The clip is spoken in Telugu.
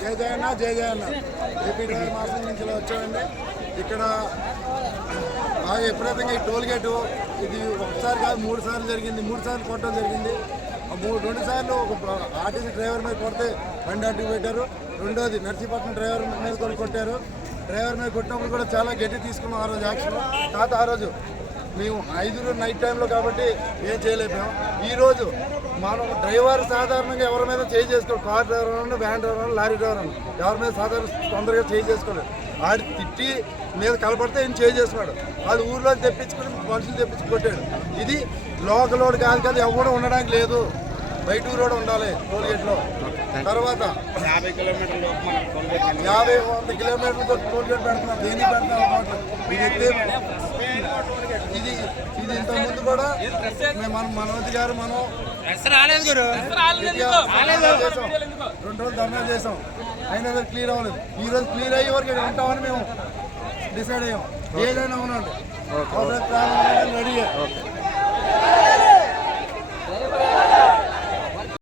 జయ జయన్న జయ జయన్న ఏపీ డ్రైవర్ మాసం నుంచి వచ్చామండి. ఇక్కడ బాగా విపరీతంగా ఈ టోల్ గేటు ఇది ఒకసారి కాదు 3 సార్లు జరిగింది. 3 సార్లు కొట్టడం జరిగింది. 2 సార్లు ఒక ఆర్టీసీ డ్రైవర్ మీద కొడితే బండి అడ్డు పెట్టారు. రెండోది నర్సీపట్నం డ్రైవర్ మీద కూడా కొట్టారు. డ్రైవర్ మీద కొట్టినప్పుడు కూడా చాలా గట్టి తీసుకున్నాం ఆ రోజు యాక్షన్. తాత ఆ రోజు మేము 5 నైట్ టైంలో కాబట్టి ఏం చేయలేకపోయాం. ఈరోజు మనం డ్రైవర్ సాధారణంగా ఎవరి మీద చేయి చేసుకోవాలి. కార్ డ్రైవర్ అన్న, వ్యాన్ డ్రైవర్ అన్న, లారీ డ్రైవర్ అన్న, ఎవరి మీద సాధారణ తొందరగా చేయి చేసుకోలేదు. ఆడి తిట్టి మీద కలపడితే ఈయన చేయి చేసుకున్నాడు. వాళ్ళు ఊర్లో తెప్పించుకుని మనుషులు తెప్పించి కొట్టాడు. ఇది లోకల్ రోడ్ కాదు కదా, ఎవరు ఉండడానికి లేదు. బయట ఊరు ఉండాలి టోల్ గేట్లో. తర్వాత 50 కిలోమీటర్లు 100 కిలోమీటర్లతో టోల్ గేట్ పెడుతున్నారు. దేనికి పెడతాం ఇది ఇంతకుముందు కూడా మన మనోజ్ గారు మనం 2 రోజులు ధర్నా చేసాం. అయినా క్లియర్ అవ్వలేదు. ఈ రోజు క్లియర్ అయ్యే వరకు ఉంటామని మేము డిసైడ్ అయ్యాం. ఏదైనా ఉన్నాడు రెడీ.